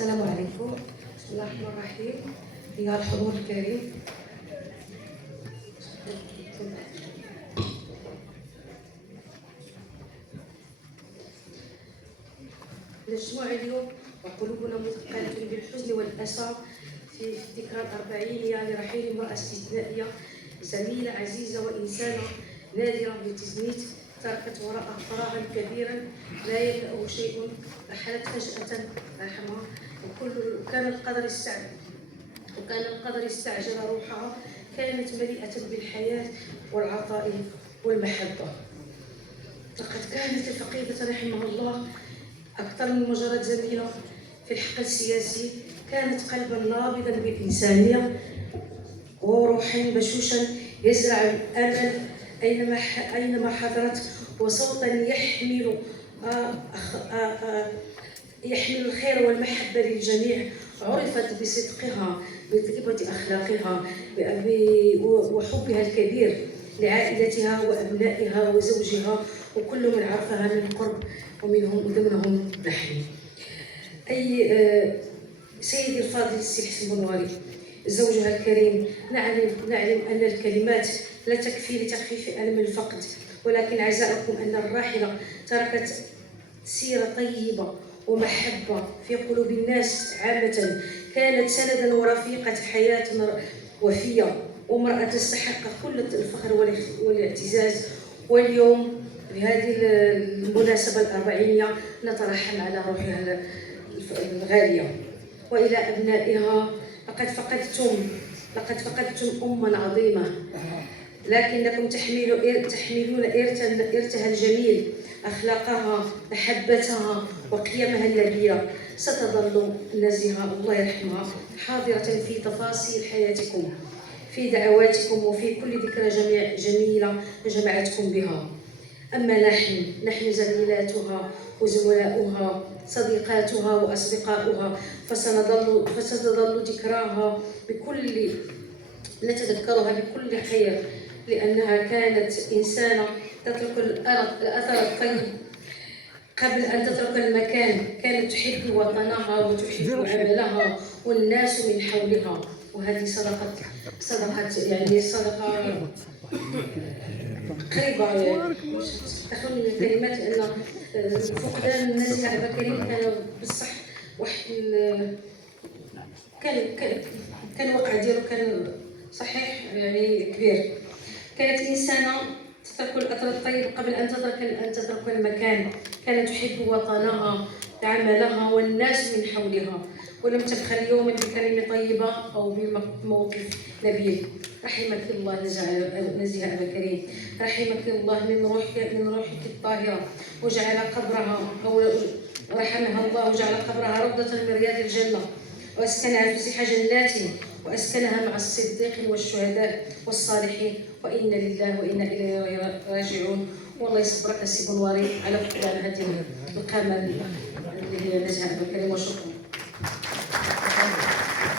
السلام عليكم. بسم الله الرحمن الرحيم. أيها الحضور الكريم، نجتمع اليوم وقلوبنا مثقلة بالحزن والأسى في الذكرى الأربعينية لرحيل امرأة استثنائية، زميلة عزيزة وإنسانة نادرة بتزنيت، تركت وراءها فراغا كبيرا لا يملأه شيء، رحلت فجأة رحمها، وكان القدر استعجل روحها. كانت مليئة بالحياة والعطاء والمحبة. لقد كانت الفقيدة رحمها الله أكثر من مجرد زميلة في الحقل السياسي، كانت قلبا نابضا بالإنسانية وروحا بشوشا يزرع الأمل أينما حضرت، وصوتا يحمل الخير والمحبة للجميع. عرفت بصدقها، بطيبة أخلاقها، وحبها الكبير لعائلتها وأبنائها وزوجها وكل من عرفها من قرب، ضمنهم نحن. سيدي الفاضل السي حسن بنواري زوجها الكريم، نعلم أن الكلمات لا تكفي لتخفيف ألم الفقد، ولكن عزاءكم أن الراحلة تركت سيرة طيبة ومحبة في قلوب الناس عامة، كانت سندا ورفيقة حياة وفية، وامرأة تستحق كل الفخر والاعتزاز. واليوم بهذه المناسبة الأربعينية نترحم على روحها الغالية. وإلى أبنائها، لقد فقدتم أما عظيمة، لكنكم تحملون إرثها الجميل، أخلاقها، محبتها وقيمها النبيلة. ستظل نزهة الله يرحمها حاضرة في تفاصيل حياتكم، في دعواتكم، وفي كل ذكرى جميلة جمعتكم بها. أما نحن زميلاتها وزملاؤها، صديقاتها وأصدقاؤها، فستظل ذكراها نتذكرها بكل خير، لأنها كانت إنسانة تترك الأثر الطيب قبل أن تترك المكان، كانت تحب وطنها وتحب عملها والناس من حولها. وهذه صدقة يعني صدقة قريبة، يعني تخرج من الكلمات، لأن فقدان النزهة أبا كريم كان بصح واحد كان وقع ديالو كان صحيح يعني كبير. كانت إنسانة تترك الأثر الطيب قبل أن تترك المكان، كانت تحب وطنها، عملها والناس من حولها، ولم تبخل يوما بكلمة طيبة أو بموقف نبيل. رحمك الله نزهة أبا كريم، رحمك الله من روحك الطاهرة، وجعل قبرها رحمها الله وجعل قبرها روضة من رياض الجنة، وأسكنها فسيح جناته، وأسكنها مع الصديقين والشهداء والصالحين. وإنا لله وإنا إليه راجعون. والله يصبرك السي بنواري على فقدان هذه القامة اللي هي نزهة أبا كريم. وشكرا.